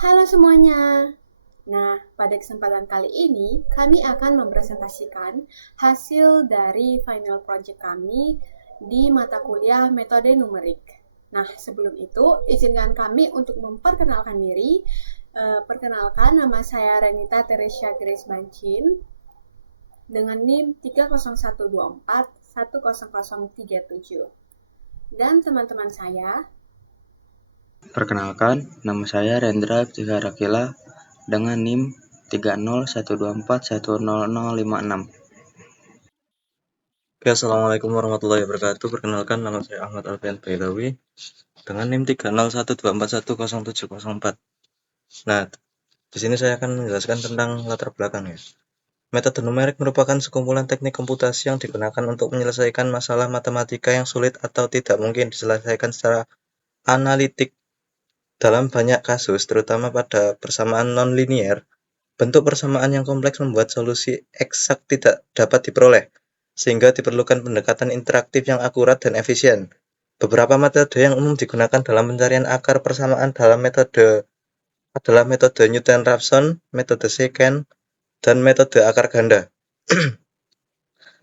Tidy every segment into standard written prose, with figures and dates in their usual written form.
Halo semuanya. Nah, pada kesempatan kali ini kami akan mempresentasikan hasil dari final project kami di mata kuliah metode numerik. Nah, sebelum itu izinkan kami untuk memperkenalkan diri. Perkenalkan, nama saya Renita Teresia Grace Bancin dengan NIM 30124 10037. Dan teman-teman saya. Perkenalkan, nama saya Rendra Tigarakila dengan NIM 30124100056. Oke, Assalamualaikum warahmatullahi wabarakatuh. Perkenalkan, nama saya Ahmad Alfian Bailawi dengan NIM 30124100704. Nah, di sini saya akan menjelaskan tentang latar belakangnya. Metode numerik merupakan sekumpulan teknik komputasi yang digunakan untuk menyelesaikan masalah matematika yang sulit atau tidak mungkin diselesaikan secara analitik. Dalam banyak kasus, terutama pada persamaan non-linier, bentuk persamaan yang kompleks membuat solusi eksak tidak dapat diperoleh, sehingga diperlukan pendekatan interaktif yang akurat dan efisien. Beberapa metode yang umum digunakan dalam pencarian akar persamaan dalam metode adalah metode Newton-Raphson, metode secant, dan metode akar ganda.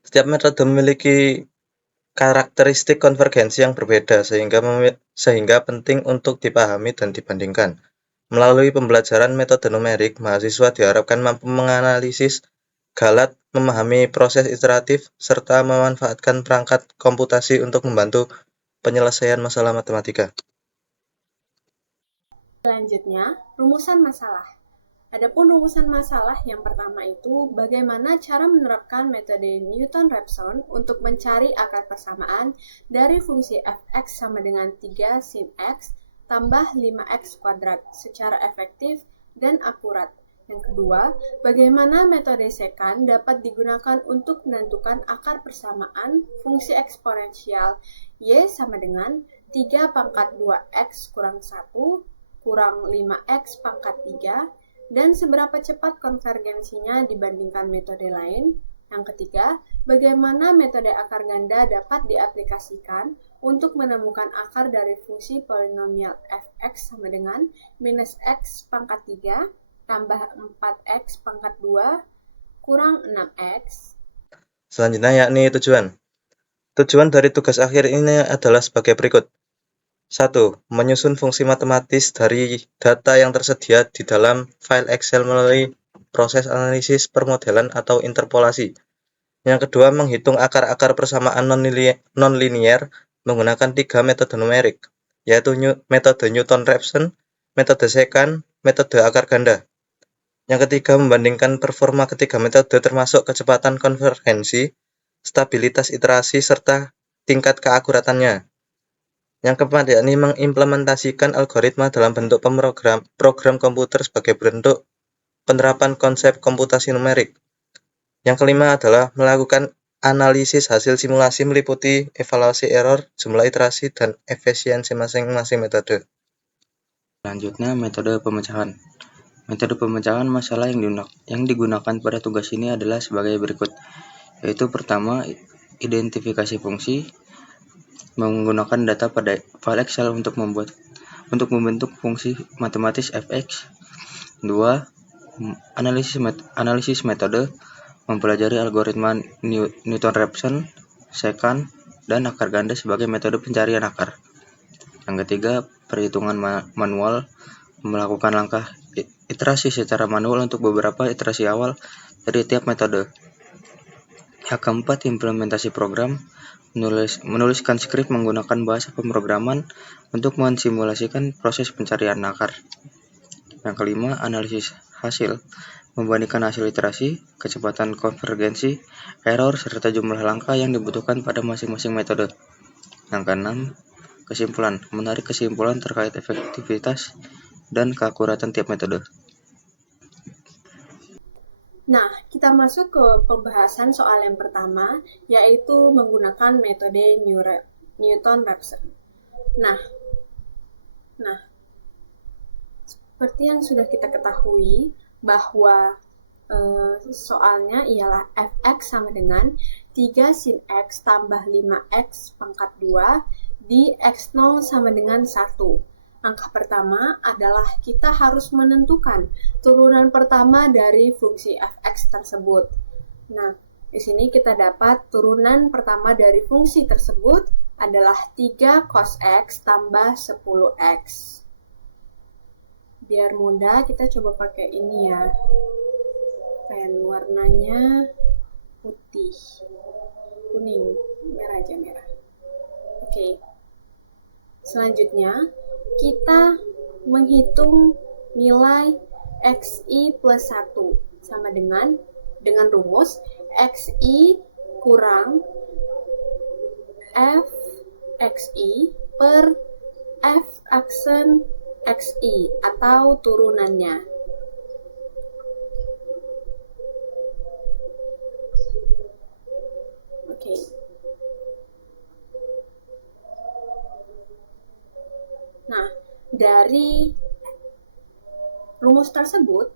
Setiap metode memiliki karakteristik konvergensi yang berbeda, sehingga penting untuk dipahami dan dibandingkan. Melalui pembelajaran metode numerik, mahasiswa diharapkan mampu menganalisis galat, memahami proses iteratif, serta memanfaatkan perangkat komputasi untuk membantu penyelesaian masalah matematika. Selanjutnya, rumusan masalah. Adapun rumusan masalah yang pertama itu bagaimana cara menerapkan metode Newton-Raphson untuk mencari akar persamaan dari fungsi f(x) sama dengan 3 sin x tambah 5x kuadrat secara efektif dan akurat. Yang kedua, bagaimana metode secant dapat digunakan untuk menentukan akar persamaan fungsi eksponensial y sama dengan 3 pangkat 2x kurang 1 kurang 5x pangkat 3 dan seberapa cepat konvergensinya dibandingkan metode lain. Yang ketiga, bagaimana metode akar ganda dapat diaplikasikan untuk menemukan akar dari fungsi polinomial f(x) sama dengan minus x pangkat 3 tambah 4x pangkat 2 kurang 6x. Selanjutnya yakni tujuan. Tujuan dari tugas akhir ini adalah sebagai berikut. 1. Menyusun fungsi matematis dari data yang tersedia di dalam file Excel melalui proses analisis permodelan atau interpolasi. Yang kedua, menghitung akar-akar persamaan non-linier menggunakan 3 metode numerik, yaitu metode Newton-Raphson, metode secant, metode akar ganda. Yang ketiga, membandingkan performa ketiga metode termasuk kecepatan konvergensi, stabilitas iterasi, serta tingkat keakuratannya. Yang keempat, yakni mengimplementasikan algoritma dalam bentuk program komputer sebagai bentuk penerapan konsep komputasi numerik. Yang kelima adalah melakukan analisis hasil simulasi meliputi evaluasi error, jumlah iterasi, dan efisiensi masing-masing metode. Selanjutnya, metode pemecahan. Metode pemecahan masalah yang digunakan pada tugas ini adalah sebagai berikut, yaitu pertama, identifikasi fungsi menggunakan data pada file Excel untuk membentuk fungsi matematis f(x). 2. Analisis metode mempelajari algoritma Newton-Raphson, secant, dan akar ganda sebagai metode pencarian akar. Yang ketiga, perhitungan manual melakukan langkah iterasi secara manual untuk beberapa iterasi awal dari tiap metode. Yang keempat, implementasi program menuliskan skrip menggunakan bahasa pemrograman untuk mensimulasikan proses pencarian akar. Yang kelima, analisis hasil membandingkan hasil iterasi, kecepatan konvergensi, error, serta jumlah langkah yang dibutuhkan pada masing-masing metode. Yang keenam, kesimpulan menarik kesimpulan terkait efektivitas dan keakuratan tiap metode. Nah, kita masuk ke pembahasan soal yang pertama, yaitu menggunakan metode Newton-Raphson. Nah, seperti yang sudah kita ketahui bahwa soalnya ialah f(x) sama dengan 3 sin x tambah 5x pangkat 2 di x0 sama dengan 1. Langkah pertama adalah kita harus menentukan turunan pertama dari fungsi f(x) tersebut. Nah, di sini kita dapat turunan pertama dari fungsi tersebut adalah 3 cos x tambah 10x. Biar mudah, kita coba pakai ini ya. Pen warnanya putih, kuning, merah aja merah. Oke. Selanjutnya, kita menghitung nilai xi plus 1 sama dengan rumus xi kurang fxi per f aksen xi atau turunannya. Oke. Nah, dari rumus tersebut,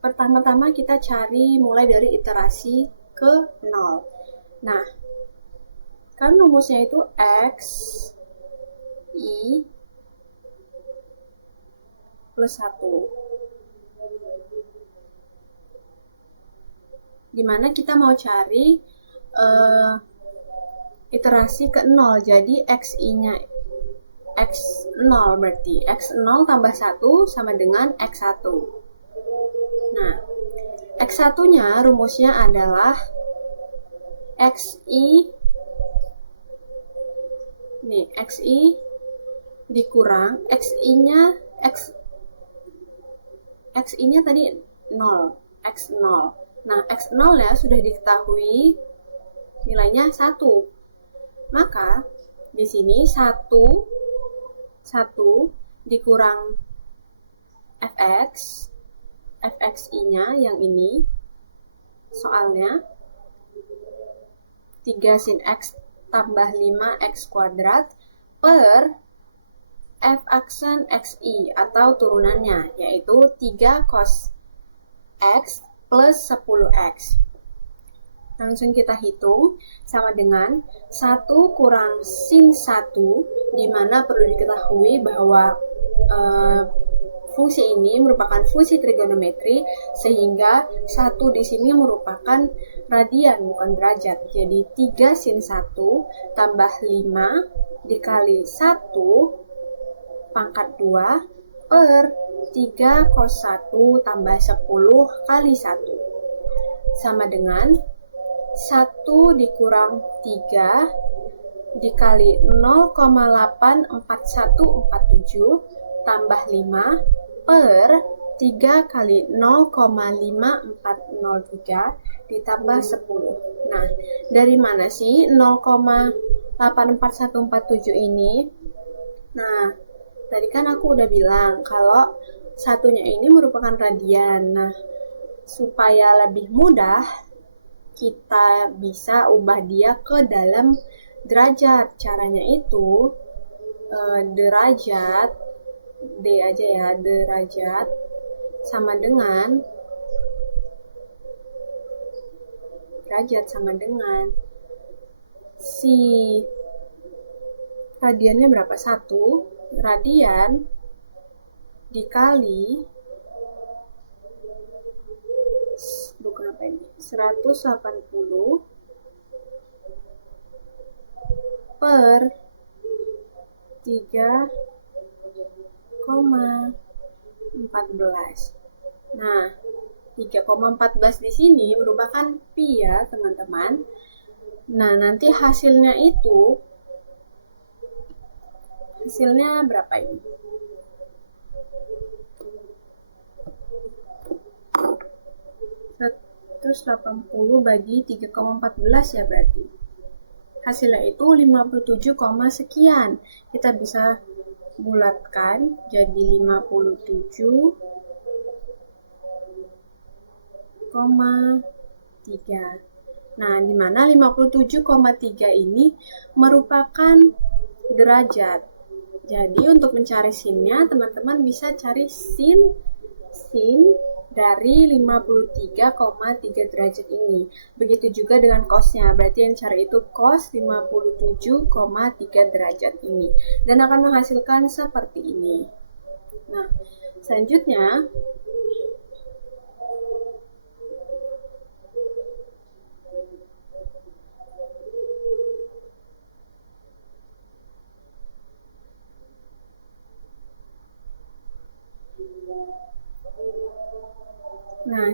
pertama-tama kita cari mulai dari iterasi ke 0. Nah, kan rumusnya itu x i plus 1. Dimana kita mau cari iterasi ke 0, jadi xi-nya x0 berarti x0 tambah 1 sama dengan x1. Nah, x1-nya rumusnya adalah xi dikurang xi-nya tadi 0, x0. Nah, x0 ya sudah diketahui nilainya 1. Maka di sini 1 dikurang fxi-nya yang ini, soalnya 3 sin x tambah 5x kuadrat per f aksen xi atau turunannya, yaitu 3 cos x plus 10x. Langsung kita hitung sama dengan 1 kurang sin 1, di mana perlu diketahui bahwa fungsi ini merupakan fungsi trigonometri, sehingga 1 di sini merupakan radian bukan derajat. Jadi 3 sin 1 tambah 5 dikali 1 pangkat 2 per 3 cos 1 tambah 10 kali 1 sama dengan 1 dikurang 3 dikali 0,84147 tambah 5 per 3 kali 0,5403 ditambah 10. Nah, dari mana sih 0,84147 ini? Nah, tadi kan aku udah bilang kalau satunya ini merupakan radian. Nah, supaya lebih mudah, kita bisa ubah dia ke dalam derajat. Caranya itu derajat D aja ya, derajat sama dengan si radiannya berapa? 1 radian dikali 180 per 3,14. Nah, 3,14 di sini merupakan pi ya, teman-teman. Nah, nanti hasilnya berapa ini? 180 bagi 3,14 ya berarti. Hasilnya itu 57, sekian. Kita bisa bulatkan jadi 57,3. Nah, di mana 57,3 ini merupakan derajat. Jadi untuk mencari sinnya, teman-teman bisa cari sin dari 53,3 derajat ini. Begitu juga dengan cosnya, berarti yang cari itu cos 57,3 derajat ini. Dan akan menghasilkan seperti ini. Nah, selanjutnya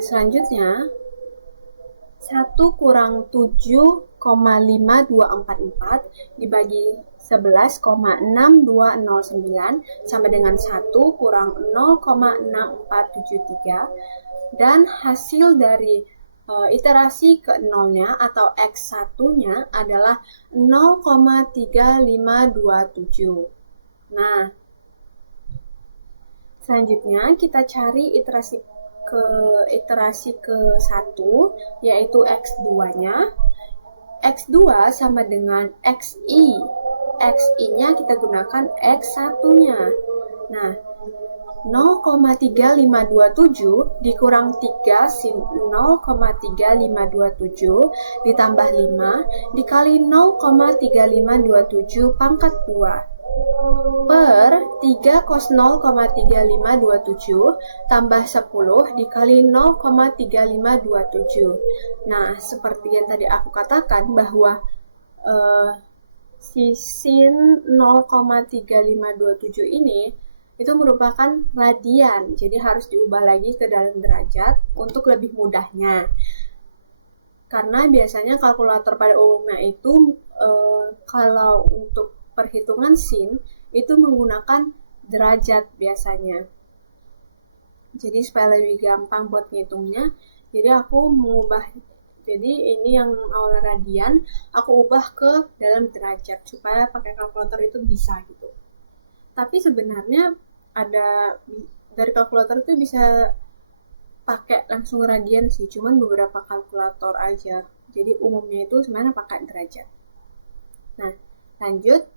selanjutnya 1 kurang 7,5244 dibagi 11,6209 sama dengan 1 kurang 0,6473, dan hasil dari iterasi ke nolnya atau X1-nya adalah 0,3527. Nah, selanjutnya kita cari iterasi ke 1, yaitu X2-nya. X2 sama dengan XI. XI-nya kita gunakan X1-nya. Nah, 0,3527 dikurang 3 sin 0,3527 ditambah 5 dikali 0,3527 pangkat 2 per 3 cos 0,3527 tambah 10 dikali 0,3527. Nah, seperti yang tadi aku katakan bahwa si sin 0,3527 ini itu merupakan radian, jadi harus diubah lagi ke dalam derajat untuk lebih mudahnya. Karena biasanya kalkulator pada umumnya itu kalau untuk perhitungan sin itu menggunakan derajat biasanya. Jadi supaya lebih gampang buat ngitungnya, jadi aku mengubah, jadi ini yang awal radian aku ubah ke dalam derajat supaya pakai kalkulator itu bisa gitu. Tapi sebenarnya ada dari kalkulator itu bisa pakai langsung radian sih, cuman beberapa kalkulator aja. Jadi umumnya itu sebenarnya pakai derajat. Nah, lanjut.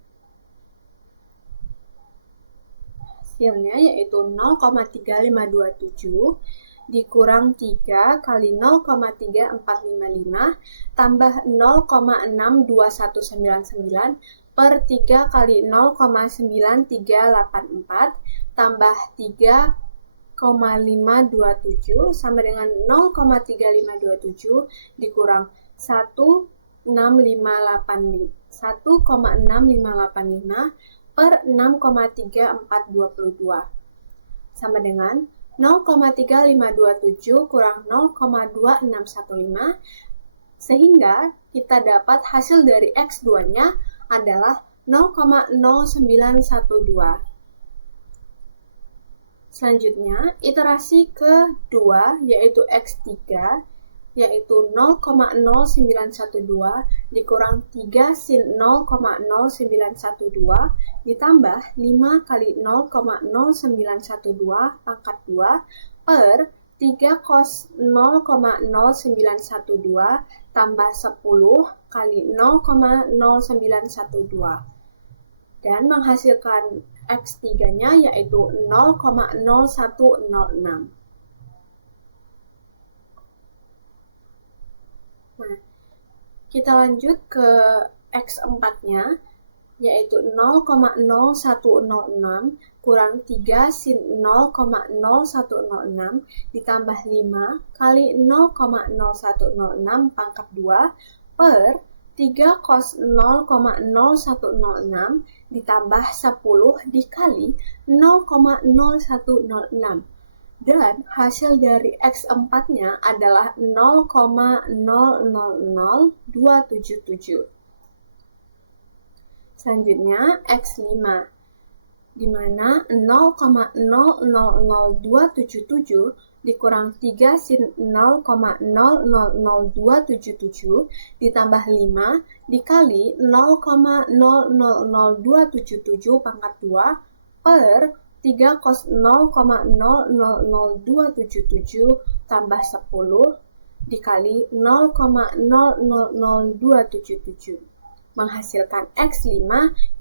Hasilnya yaitu 0,3527 dikurang 3 kali 0,3455 tambah 0,62199 per 3 kali 0,9384 tambah 3,527 sama dengan 0,3527 dikurang 1,6585 per 6,3422 sama dengan 0,3527 kurang 0,2615, sehingga kita dapat hasil dari X2-nya adalah 0,0912. Selanjutnya, iterasi kedua yaitu X3, yaitu 0,0912 dikurang 3 sin 0,0912 ditambah 5 kali 0,0912 pangkat 2 per 3 cos 0,0912 tambah 10 kali 0,0912 dan menghasilkan X3-nya yaitu 0,0106. Nah, kita lanjut ke X4-nya, yaitu 0,0106 kurang 3 sin 0,0106 ditambah 5 kali 0,0106 pangkat 2 per 3 cos 0,0106 ditambah 10 dikali 0,0106. Dan hasil dari X4-nya adalah 0,000277. Selanjutnya X5, di mana 0,000277 dikurang 3 sin 0,000277 ditambah 5 dikali 0,000277 pangkat 2 per 3 cos 0,000277 tambah 10 dikali 0,000277 menghasilkan X5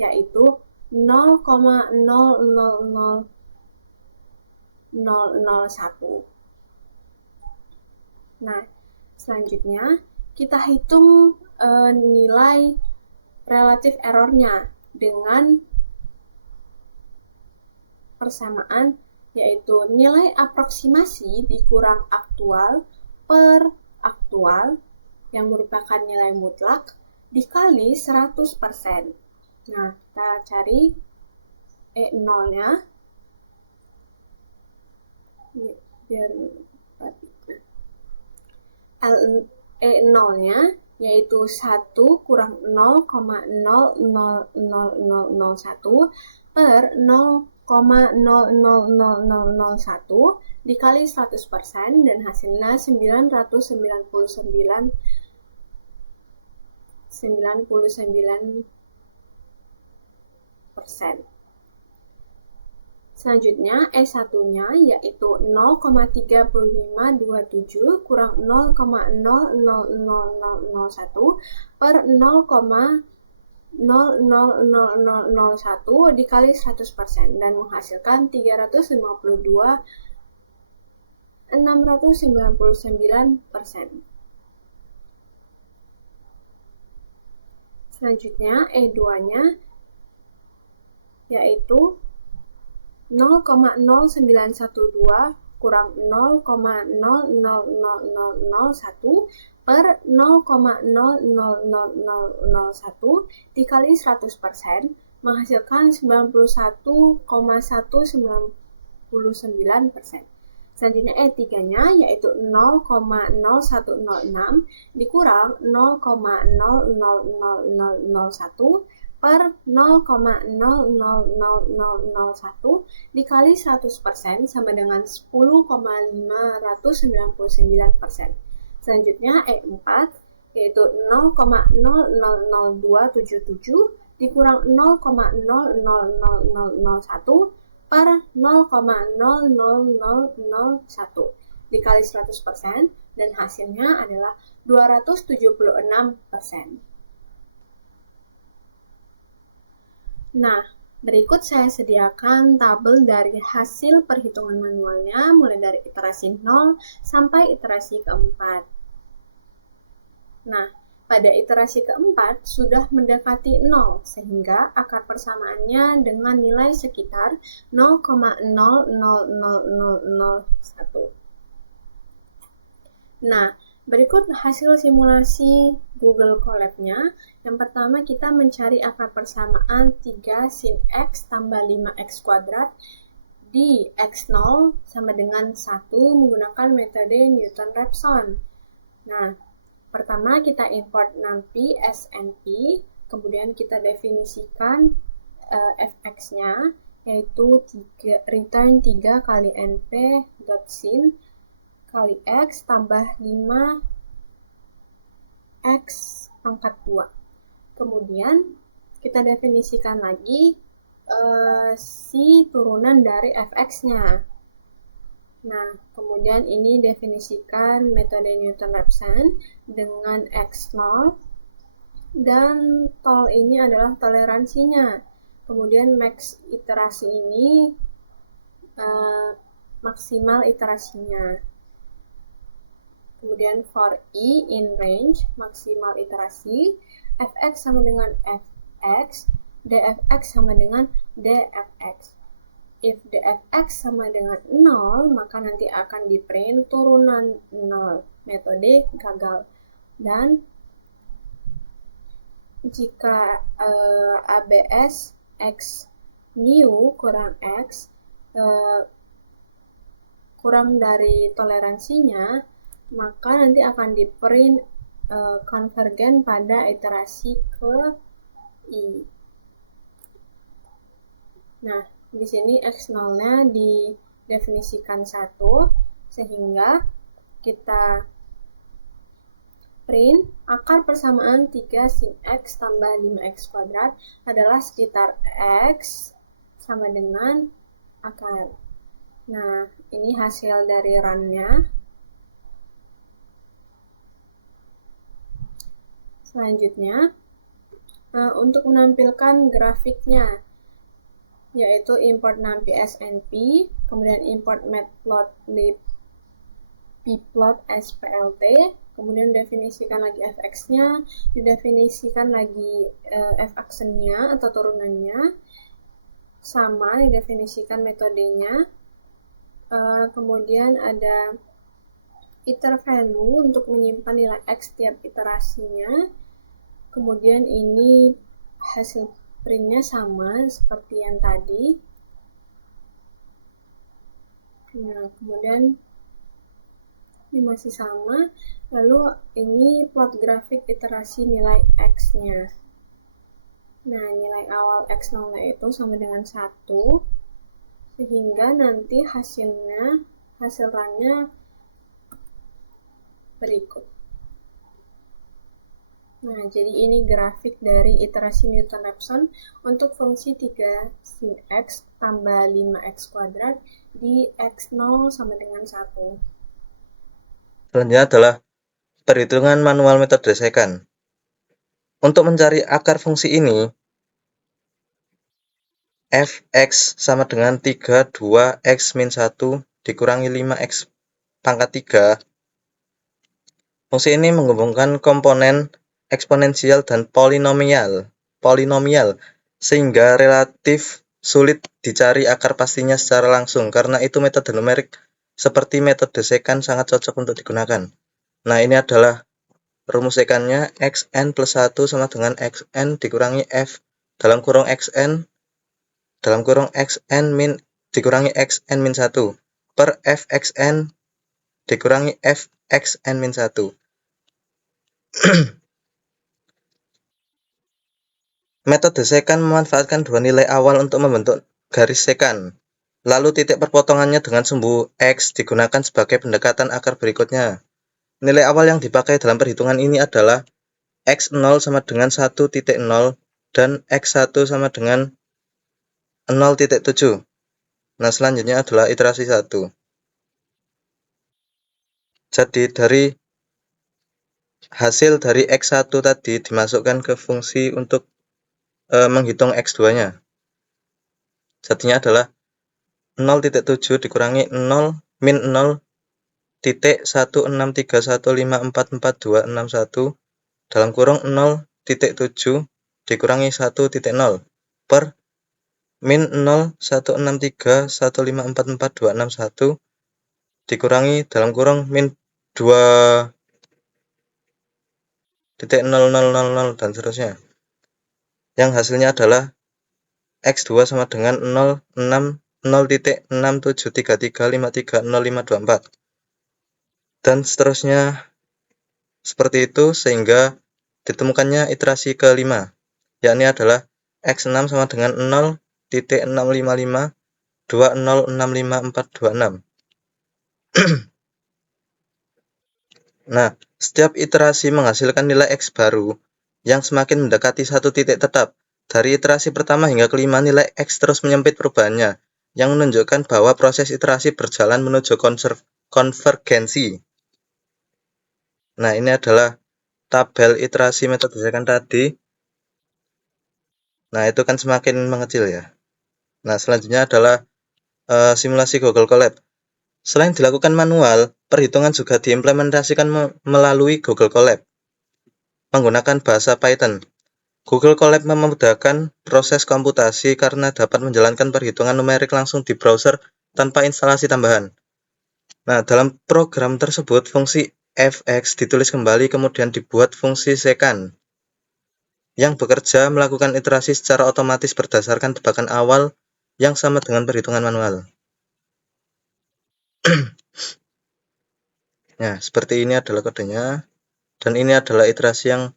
yaitu 0,000001. Nah, selanjutnya kita hitung nilai relatif errornya dengan persamaan, yaitu nilai aproksimasi dikurang aktual per aktual yang merupakan nilai mutlak dikali 100%. Nah, kita cari E0-nya. Biar E0-nya yaitu 1 kurang 0,000001 per 0,000001 dikali 100% dan hasilnya 999%. Selanjutnya, E1-nya yaitu 0,3527 kurang 0,000001 per 0,000001 dikali 100% dan menghasilkan 352,699%. Selanjutnya, E2-nya yaitu 0,0912 kurang 0,000001 per 0,000001 dikali 100% menghasilkan 91,199%. Selanjutnya E3-nya yaitu 0,0106 dikurang 0,000001 per 0,000001 dikali 100% sama dengan 10,599%. Selanjutnya E4 yaitu 0,000277 dikurang 0,000001 per 0,0001 dikali 100% dan hasilnya adalah 276%. Nah, berikut saya sediakan tabel dari hasil perhitungan manualnya mulai dari iterasi 0 sampai iterasi keempat. Nah, pada iterasi keempat sudah mendekati 0 sehingga akar persamaannya dengan nilai sekitar 0,000001. Nah, berikut hasil simulasi Google Colab-nya. Yang pertama kita mencari akar persamaan 3 sin X tambah 5X kuadrat di X0 sama dengan 1 menggunakan metode Newton-Raphson. Nah, pertama kita import NumPy SNP, kemudian kita definisikan fx-nya yaitu return 3 kali np.sin kali x tambah 5x pangkat 2. Kemudian kita definisikan lagi si turunan dari fx-nya. Nah, kemudian ini definisikan metode Newton-Raphson dengan x0 dan tol ini adalah toleransinya. Kemudian max iterasi ini maksimal iterasinya. Kemudian for i in range maksimal iterasi, fx sama dengan fx, dfx sama dengan dfx. If dfx sama dengan 0, maka nanti akan diprint turunan 0. Metode gagal. Dan jika ABS x new kurang x kurang dari toleransinya, maka nanti akan diprint konvergen pada iterasi ke i. Nah, di sini x0-nya didefinisikan 1 sehingga kita print akar persamaan 3 sin x tambah 5x kuadrat adalah sekitar x sama dengan akar. Nah, ini hasil dari run-nya. Selanjutnya, untuk menampilkan grafiknya, yaitu import NumPy SNP, kemudian import matplotlib pplot splt, kemudian definisikan lagi fx-nya, didefinisikan lagi f-aksennya atau turunannya, sama didefinisikan metodenya. Kemudian ada iter value untuk menyimpan nilai X tiap iterasinya. Kemudian ini hasil printnya sama seperti yang tadi. Nah, kemudian ini masih sama. Lalu ini plot grafik iterasi nilai X-nya. Nah, nilai awal X0 itu sama dengan 1, sehingga nanti hasil runnya berikut. Nah, jadi ini grafik dari iterasi Newton-Raphson untuk fungsi 3 sin X tambah 5X kuadrat di X0 sama dengan 1. Selanjutnya adalah perhitungan manual metode secant. Untuk mencari akar fungsi ini, fx sama dengan 32x min 1 dikurangi 5x pangkat 3. Fungsi ini menghubungkan komponen eksponensial dan polinomial, sehingga relatif sulit dicari akar pastinya secara langsung. Karena itu metode numerik seperti metode secant sangat cocok untuk digunakan. Nah, ini adalah rumus secantnya. Xn plus 1 sama dengan xn dikurangi f dalam kurung xn min dikurangi xn min 1 per fxn dikurangi fxn min 1. Metode secant memanfaatkan dua nilai awal untuk membentuk garis secant. Lalu titik perpotongannya dengan sumbu X digunakan sebagai pendekatan akar berikutnya. Nilai awal yang dipakai dalam perhitungan ini adalah X0 sama dengan 1.0 dan X1 sama dengan 0.7. Nah, selanjutnya adalah iterasi 1. Jadi dari hasil dari X1 tadi dimasukkan ke fungsi untuk menghitung X2-nya. Jadinya adalah 0.7 dikurangi 0 min 0.1631544261 dalam kurung 0.7 dikurangi 1.0 per min 0.1631544261 dikurangi dalam kurung min 2.0000 dan seterusnya. Yang hasilnya adalah X2 sama dengan 0.6733530524 dan seterusnya seperti itu, sehingga ditemukannya iterasi kelima, yakni adalah X6 sama dengan 0.65520655426. Nah, setiap iterasi menghasilkan nilai X baru yang semakin mendekati satu titik tetap. Dari iterasi pertama hingga kelima, nilai X terus menyempit perubahannya, yang menunjukkan bahwa proses iterasi berjalan menuju konvergensi. Nah, ini adalah tabel iterasi metode secant tadi. Nah, itu kan semakin mengecil ya. Nah, selanjutnya adalah simulasi Google Colab. Selain dilakukan manual, perhitungan juga diimplementasikan melalui Google Colab menggunakan bahasa Python. Google Colab memudahkan proses komputasi karena dapat menjalankan perhitungan numerik langsung di browser tanpa instalasi tambahan. Nah, dalam program tersebut, fungsi fx ditulis kembali kemudian dibuat fungsi secant yang bekerja melakukan iterasi secara otomatis berdasarkan tebakan awal yang sama dengan perhitungan manual. Nah, seperti ini adalah kodenya, dan ini adalah iterasi yang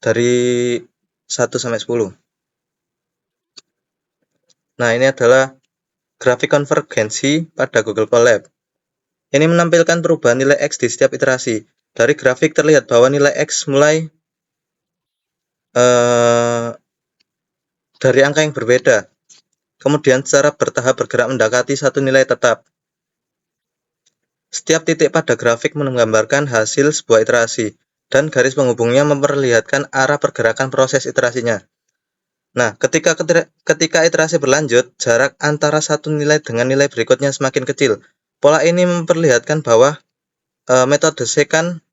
dari 1 sampai 10. Nah, ini adalah grafik konvergensi pada Google Colab. Ini menampilkan perubahan nilai X di setiap iterasi. Dari grafik terlihat bahwa nilai X mulai dari angka yang berbeda, kemudian secara bertahap bergerak mendekati satu nilai tetap. Setiap titik pada grafik menggambarkan hasil sebuah iterasi, dan garis penghubungnya memperlihatkan arah pergerakan proses iterasinya. Nah, ketika iterasi berlanjut, jarak antara satu nilai dengan nilai berikutnya semakin kecil. Pola ini memperlihatkan bahwa metode secant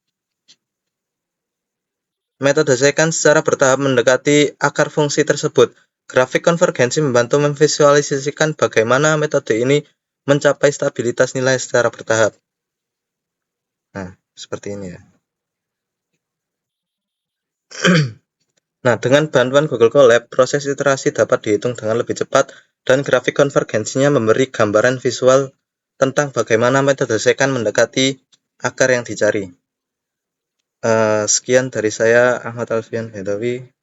secara bertahap mendekati akar fungsi tersebut. Grafik konvergensi membantu memvisualisasikan bagaimana metode ini mencapai stabilitas nilai secara bertahap. Nah, seperti ini ya. Nah, dengan bantuan Google Colab, proses iterasi dapat dihitung dengan lebih cepat dan grafik konvergensinya memberi gambaran visual tentang bagaimana metode secant mendekati akar yang dicari. Sekian dari saya, Ahmad Alfian Hedawi.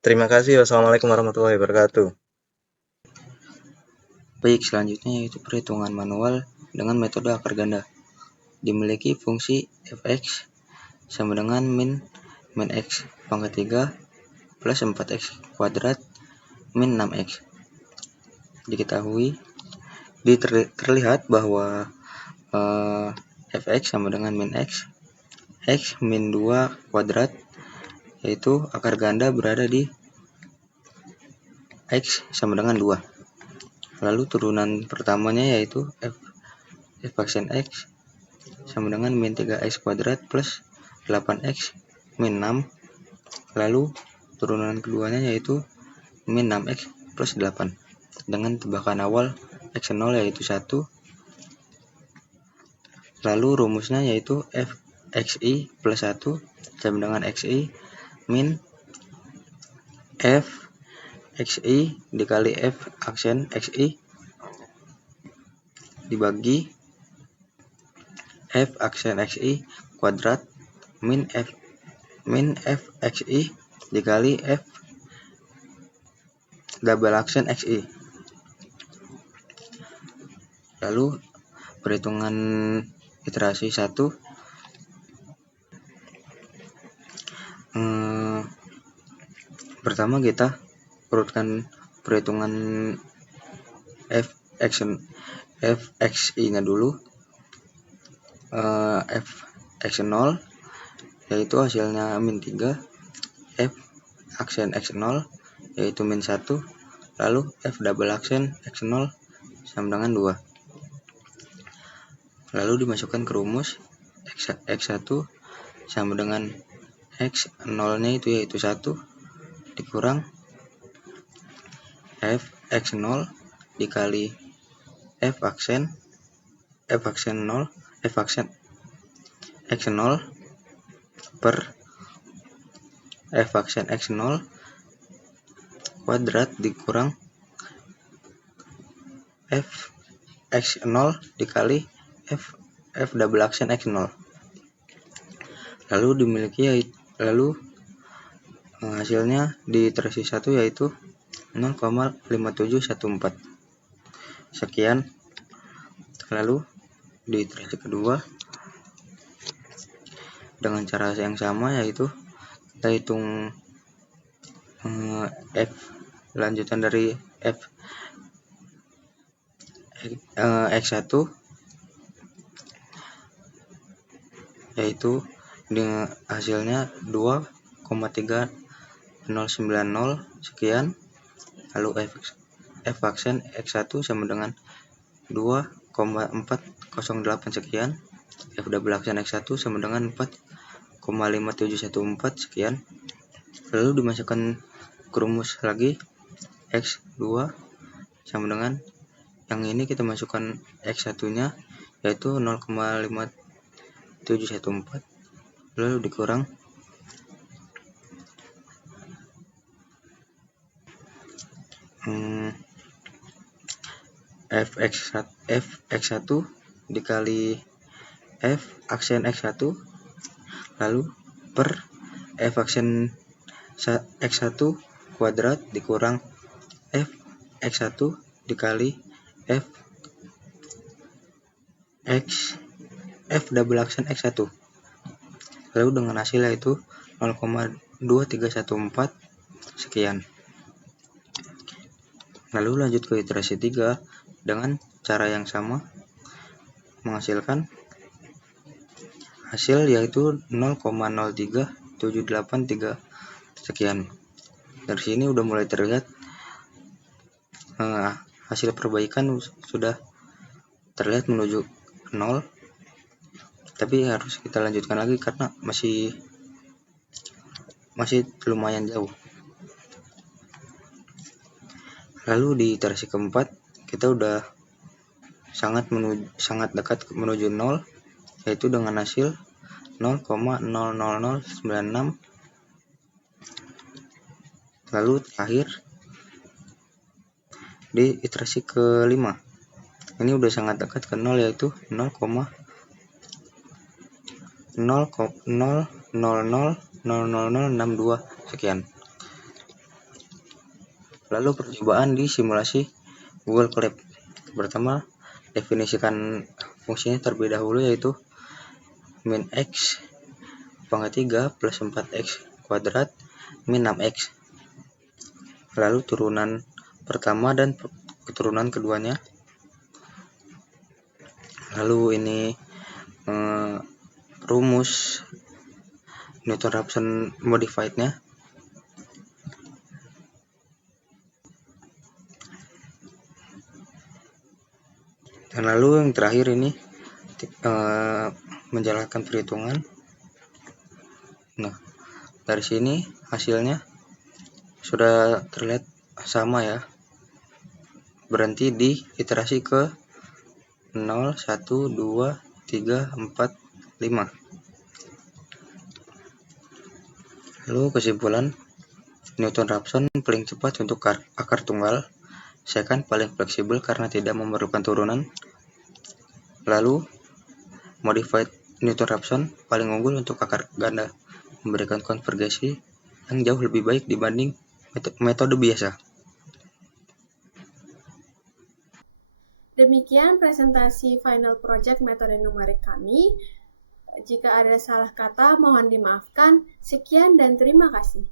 Terima kasih. Wassalamualaikum warahmatullahi wabarakatuh. Baik, selanjutnya yaitu perhitungan manual dengan metode akar ganda. Dimiliki fungsi fx sama dengan min x pangkat 3 plus 4x kuadrat min 6x. Diketahui, terlihat bahwa fx sama dengan min x min 2 kuadrat, yaitu akar ganda berada di x sama dengan 2. Lalu turunan pertamanya yaitu f aksen x sama dengan min 3x kuadrat plus 8x min 6. Lalu turunan keduanya yaitu min 6x plus 8 dengan tebakan awal x0 yaitu 1. Lalu rumusnya yaitu f xi plus 1 sama dengan xi min f xi dikali f aksen xi dibagi f aksen xi kuadrat min f xi dikali f double aksen xi. Lalu perhitungan iterasi 1, pertama kita urutkan perhitungan f xi nya dulu. F x0 yaitu hasilnya min 3, f aksen x0 yaitu min 1, lalu f double aksen x0 sama dengan 2. Lalu dimasukkan ke rumus x1 sama dengan x0 nya itu yaitu 1 dikurang f x0 dikali f aksen x0 per f aksen x0 kuadrat dikurang f x0 dikali f double aksen x0. Lalu hasilnya di iterasi 1 yaitu 0,5714. Sekian. Lalu di iterasi kedua dengan cara yang sama yaitu kita hitung f lanjutan dari f x1 yaitu dengan hasilnya 2,3090 sekian. Lalu f aksen x1 sama dengan 2,408 sekian. F double aksen x1 sama dengan 4,5714 sekian. Lalu dimasukkan ke rumus lagi x2 sama dengan yang ini kita masukkan x1 nya yaitu 0,5714, lalu dikurang f x1 dikali f aksen x1 lalu per f aksen x1 kuadrat dikurang f x1 dikali f double aksen x1, lalu dengan hasil yaitu 0,2314 sekian. Lalu lanjut ke iterasi 3 dengan cara yang sama menghasilkan hasil yaitu 0,03783 sekian. Dari sini udah mulai terlihat hasil perbaikan sudah terlihat menuju 0, tapi harus kita lanjutkan lagi karena masih lumayan jauh. Lalu di iterasi keempat kita udah sangat dekat menuju 0, yaitu dengan hasil 0,00096. Lalu terakhir di iterasi kelima, ini udah sangat dekat ke 0, yaitu 0,000000062 sekian. Lalu percobaan di simulasi Google Colab. Pertama, definisikan fungsinya terlebih dahulu, yaitu min x pangkat 3 plus 4x kuadrat min 6x. Lalu turunan pertama dan turunan keduanya. Lalu ini rumus Newton-Raphson modified-nya. Dan lalu yang terakhir ini menjalankan perhitungan. Nah, dari sini hasilnya sudah terlihat sama ya, berhenti di iterasi ke 0, 1, 2, 3, 4, 5. Lalu kesimpulan, Newton-Raphson paling cepat untuk akar tunggal, secant paling fleksibel karena tidak memerlukan turunan. Lalu modified Newton-Raphson paling unggul untuk akar ganda, memberikan konvergensi yang jauh lebih baik dibanding metode biasa. Demikian presentasi final project metode numerik kami. Jika ada salah kata, mohon dimaafkan. Sekian dan terima kasih.